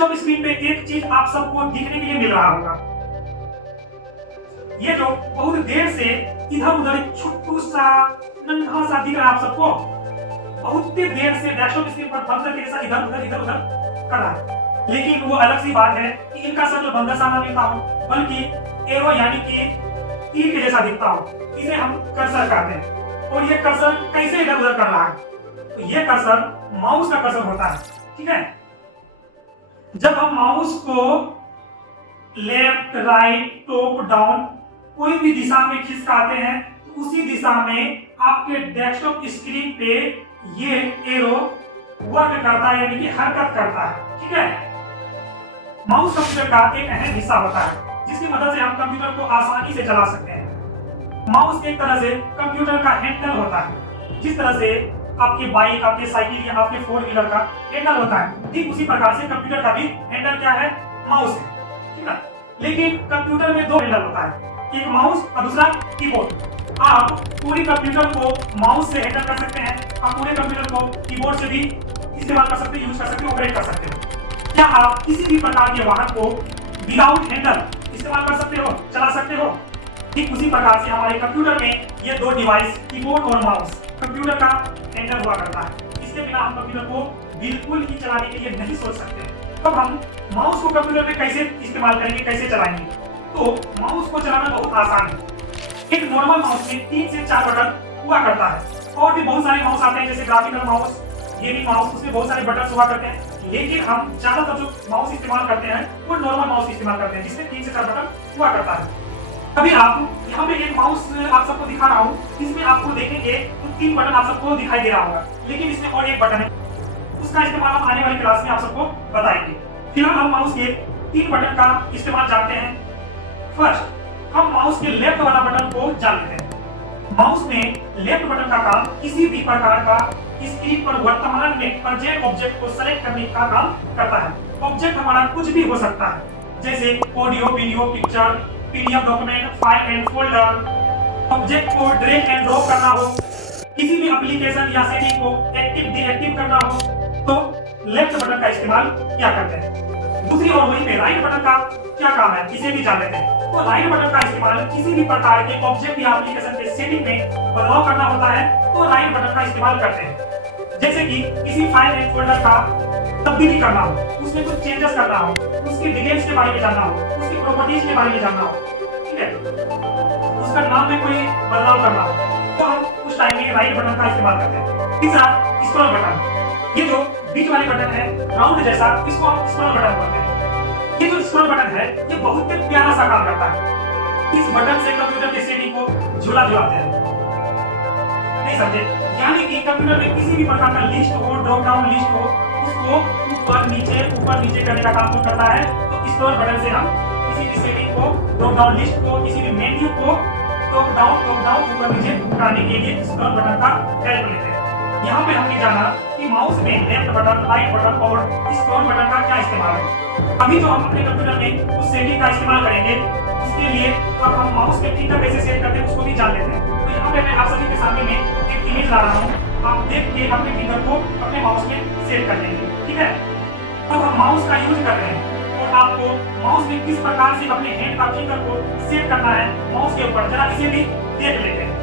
Desktop screen पे एक चीज आप सबको दिखने के लिए मिल रहा होगा, ये जो बहुत देर से इधर उधर एक छोटू सा नन्हा सा दिख रहा है आप सबको, बहुत देर से डेस्कटॉप स्क्रीन पर बंदर के जैसा इधर उधर कर रहा है। लेकिन वो अलग सी बात है कि इनका शक्ल बंदर सा ना दिखता हो, बल्कि एरो यानी कि तीर के जैसा दिखता हो। इसे हम कर्सर कहते हैं। और ये कर्सर कैसे इधर उधर कर रहा है? तो ये कर्सर माउस का कर्सर होता है, ठीक है। जब हम माउस को लेफ्ट राइट टॉप डाउन कोई भी दिशा में खिसकाते हैं तो उसी दिशा में आपके डेस्कटॉप स्क्रीन पे ये एरो वर्क करता है, यानी कि हरकत करता है, ठीक है। माउस कंप्यूटर का एक अहम हिस्सा होता है जिसकी मदद से हम कंप्यूटर को आसानी से चला सकते हैं। माउस एक तरह से कंप्यूटर का हैंडल होता है। जिस तरह से आपके बाइक, आपके साइकिल या आपके फोर व्हीलर का हैंडल होता है, ठीक उसी प्रकार से कंप्यूटर का भी हैंडल क्या है? माउस है, ठीक है। लेकिन कंप्यूटर में दो हैंडल होता है, एक माउस और दूसरा कीबोर्ड। आप पूरी कंप्यूटर को माउस से हैंडल कर सकते हैं, आप पूरे कंप्यूटर को कीबोर्ड से भी इस्तेमाल कर सकते हैं, यूज कर सकते हैं, ऑपरेट कर सकते हो। क्या आप किसी भी प्रकार के वाहन को विदाउट हैंडल इस्तेमाल कर सकते हो, चला सकते हो? ठीक उसी प्रकार से हमारे कंप्यूटर में ये दो डिवाइस, कीबोर्ड और माउस, कंप्यूटर का हैंडल हुआ करता है। इसके बिना हम कंप्यूटर को बिल्कुल ही चलाने के लिए नहीं सोच सकते। तब हम माउस को कंप्यूटर में कैसे इस्तेमाल करेंगे, कैसे चलाएंगे? तो माउस को चलाना बहुत आसान है। एक नॉर्मल माउस में 3 से 4 बटन हुआ करता है। और भी बहुत सारे माउस आते हैं, जैसे ग्राफिकल माउस, गेमिंग माउस, उसमें बहुत सारे बटन हुआ करते हैं। लेकिन हम ज्यादातर जो माउस इस्तेमाल करते हैं वो नॉर्मल माउस इस्तेमाल करते हैं, जिसमें 3 से 4 बटन हुआ करता है। अभी आप यहाँ पे एक माउस आप सबको दिखा रहा हूँ, इसमें आपको देखेंगे तो 3 बटन आप सबको दिखाई दे रहा होगा, लेकिन इसमें और एक बटन है, उसका इस्तेमाल हम आने वाली क्लास में आप सबको बताएंगे। फिलहाल हम माउस के 3 बटन का इस्तेमाल जानते हैं। फर्स्ट, हम माउस के लेफ्ट वाला बटन को जान लेते हैं। माउस में लेफ्ट बटन का काम किसी भी प्रकार का स्क्रीन पर वर्तमान में प्रेजेंट ऑब्जेक्ट को सेलेक्ट करने का काम करता है। ऑब्जेक्ट हमारा कुछ भी हो सकता है, जैसे audio, video, picture, PDF document, file and folder. Object को ड्रैग एंड ड्रॉप करना हो, किसी भी एप्लीकेशन या सेटिंग को एक्टिव डीएक्टिव करना हो, तो लेफ्ट बटन का इस्तेमाल क्या करते हैं। दूसरी ओर वहीं पे राइट बटन का क्या काम है, इसे भी जान लेते हैं। तो राइट बटन का इस्तेमाल किसी भी प्रकार के ऑब्जेक्ट या एप्लीकेशन के सेटिंग में बदलाव करना होता है तो राइट बटन का इस्तेमाल करते हैं। जैसे कि किसी फाइल एंड फोल्डर का तब्दीली करना हो, उसमें कुछ चेंजेस करना हो, उसकी डिटेल्स के बारे में जानना हो, उसकी प्रॉपर्टीज के बारे में जानना हो, ठीक है, उसका नाम में कोई बदलाव करना हो, तो हम उस टाइम में राइट बटन का इस्तेमाल करते हैं। तीसरा, स्क्रॉल बटन। ये जो बीच वाले बटन है राउंड जैसा, इसको हम स्क्रॉल बटन बोलते हैं। ये जो स्क्रॉल बटन है ये बहुत प्यारा सा काम करता है। इस बटन से कंप्यूटर के सेटिंग को झुलाते हैं, नहीं समझे? यानी कि कंप्यूटर में किसी भी प्रकार का लिस्ट हो, ड्रॉप डाउन लिस्ट हो, उसको ऊपर नीचे करने का काम करता है। तो स्क्रॉल बटन से हम किसी भी सेटिंग को, ड्रॉप डाउन लिस्ट को, किसी भी मेन्यू को टॉप डाउन ऊपर नीचे करने के लिए स्क्रॉल बटन का हेल्प लेते हैं। यहाँ पे हमने जाना कि माउस में लेफ्ट बटन, राइट बटन और स्क्रॉल बटन का क्या इस्तेमाल है। अभी जो हम अपने कंप्यूटर में उस सेटिंग का इस्तेमाल करेंगे, उसके लिए अब हम माउस के फिंगर कैसे सेट करते हैं उसको भी जान लेते हैं। तो यहाँ पे मैं आप सभी के सामने में एक इमेज ला रहा हूँ, आप देख के अपने फिंगर को अपने माउस में सेट कर लेंगे, ठीक है। अब हम माउस का यूज कर रहे हैं और आपको माउस में किस प्रकार से अपने हैंड का फिंगर को सेट करना है माउस के ऊपर, जरा इसे भी देख लेते हैं।